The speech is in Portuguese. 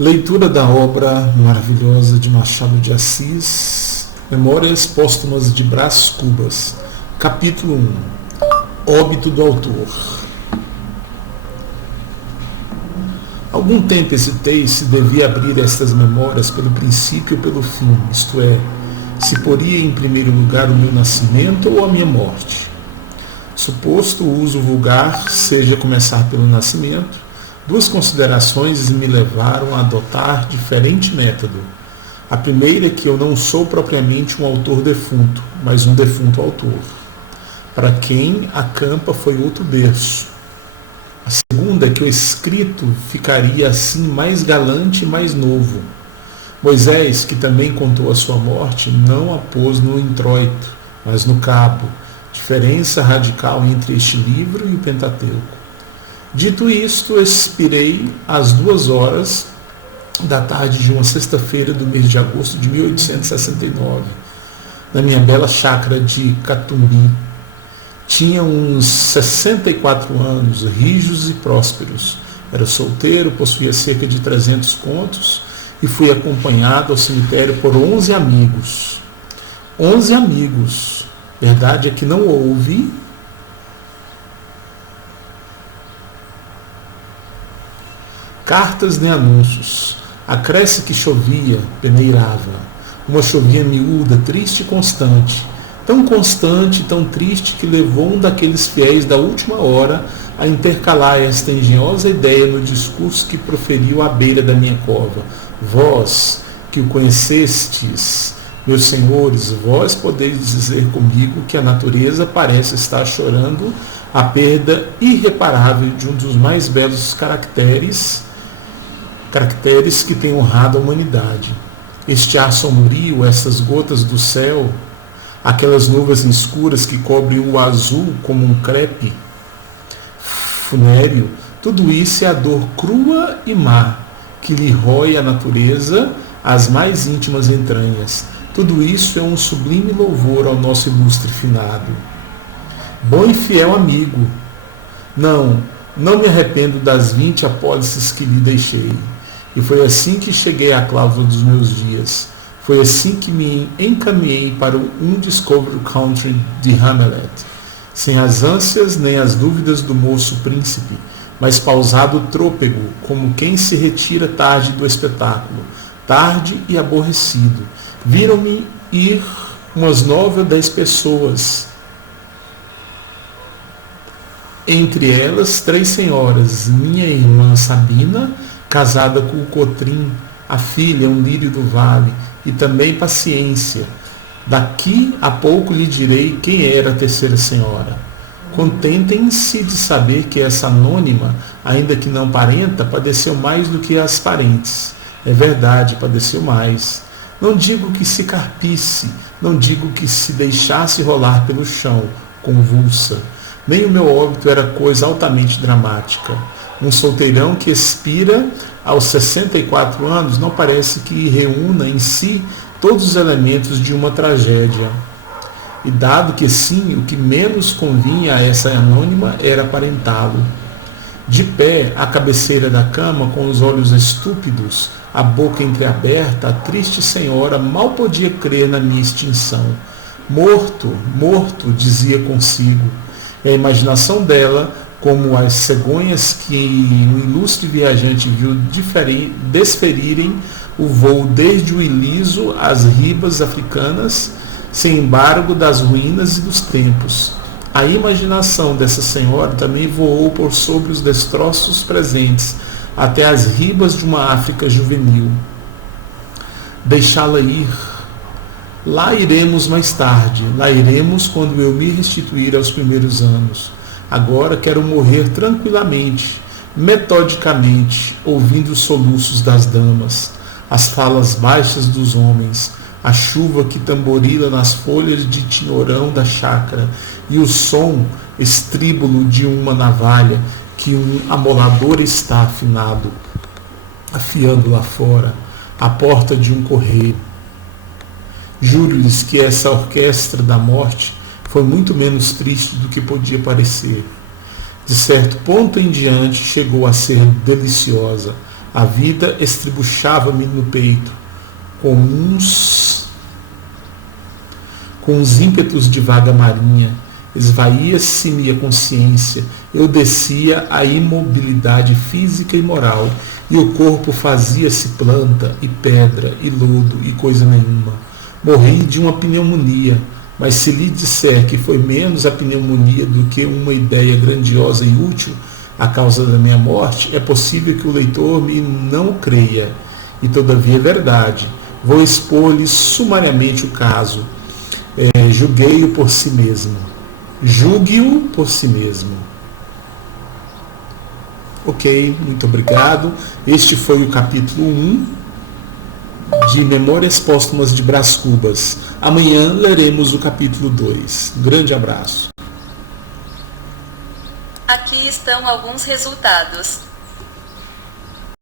Leitura da obra maravilhosa de Machado de Assis, Memórias Póstumas de Brás Cubas, capítulo 1, Óbito do autor. Algum tempo hesitei se devia abrir estas memórias pelo princípio ou pelo fim, isto é, se poria em primeiro lugar o meu nascimento ou a minha morte. Suposto o uso vulgar seja começar pelo nascimento, duas considerações me levaram a adotar diferente método. A primeira é que eu não sou propriamente um autor defunto, mas um defunto autor, para quem a campa foi outro berço. A segunda é que o escrito ficaria assim mais galante e mais novo. Moisés, que também contou a sua morte, não a pôs no introito, mas no cabo, diferença radical entre este livro e o Pentateuco. Dito isto, expirei às 2h da tarde de uma sexta-feira do mês de agosto de 1869, na minha bela chácara de Catumbi. Tinha uns 64 anos, rijos e prósperos. Era solteiro, possuía cerca de 300 contos e fui acompanhado ao cemitério por 11 amigos. 11 amigos. Verdade é que não houve cartas nem anúncios. Acresce que chovia, peneirava. Uma chuvinha miúda, triste e constante. Tão constante e tão triste que levou um daqueles fiéis da última hora a intercalar esta engenhosa ideia no discurso que proferiu à beira da minha cova. Vós, que o conhecestes, meus senhores, vós podeis dizer comigo que a natureza parece estar chorando a perda irreparável de um dos mais belos caracteres que tem honrado a humanidade. Este ar sombrio, essas gotas do céu, aquelas nuvens escuras que cobrem o azul como um crepe funéreo, tudo isso é a dor crua e má que lhe rói a natureza às mais íntimas entranhas. Tudo isso é um sublime louvor ao nosso ilustre finado. Bom e fiel amigo, não me arrependo das 20 apólices que lhe deixei. E foi assim que cheguei à cláusula dos meus dias. Foi assim que me encaminhei para o Undiscovered Country de Hamlet, sem as ânsias nem as dúvidas do moço príncipe, mas pausado trôpego, como quem se retira tarde do espetáculo, tarde e aborrecido. Viram-me ir umas 9 ou 10 pessoas, entre elas 3 senhoras, minha irmã Sabina, casada com o Cotrim, a filha, um lírio do vale, e também Paciência. Daqui a pouco lhe direi quem era a terceira senhora. Contentem-se de saber que essa anônima, ainda que não parenta, padeceu mais do que as parentes. É verdade, padeceu mais. Não digo que se carpisse, não digo que se deixasse rolar pelo chão, convulsa. Nem o meu óbito era coisa altamente dramática. Um solteirão que expira aos 64 anos não parece que reúna em si todos os elementos de uma tragédia. E dado que sim, o que menos convinha a essa anônima era aparentá-lo. De pé, à cabeceira da cama, com os olhos estúpidos, a boca entreaberta, a triste senhora mal podia crer na minha extinção. Morto, morto, dizia consigo. E a imaginação dela, como as cegonhas que um ilustre viajante viu desferirem o voo desde o Iliso às ribas africanas, sem embargo das ruínas e dos tempos. A imaginação dessa senhora também voou por sobre os destroços presentes, até as ribas de uma África juvenil. Deixá-la ir. Lá iremos mais tarde, lá iremos quando eu me restituir aos primeiros anos. Agora quero morrer tranquilamente, metodicamente, ouvindo os soluços das damas, as falas baixas dos homens, a chuva que tamborila nas folhas de tinhorão da chácara e o som estríbulo de uma navalha que um amolador está afiando lá fora, à porta de um correio. Juro-lhes que essa orquestra da morte foi muito menos triste do que podia parecer. De certo ponto em diante chegou a ser deliciosa. A vida estribuchava-me no peito, com uns ímpetos de vaga marinha. Esvaía-se-me a consciência, eu descia a imobilidade física e moral, e o corpo fazia-se planta, e pedra, e lodo, e coisa nenhuma. Morri de uma pneumonia, mas se lhe disser que foi menos a pneumonia do que uma ideia grandiosa e útil, a causa da minha morte, é possível que o leitor me não creia, e todavia é verdade. Vou expor-lhe sumariamente o caso. Julguei-o por si mesmo. Julgue-o por si mesmo. Ok, muito obrigado. Este foi o capítulo 1 de Memórias Póstumas de Brás Cubas. Amanhã leremos o capítulo 2. Grande abraço. Aqui estão alguns resultados.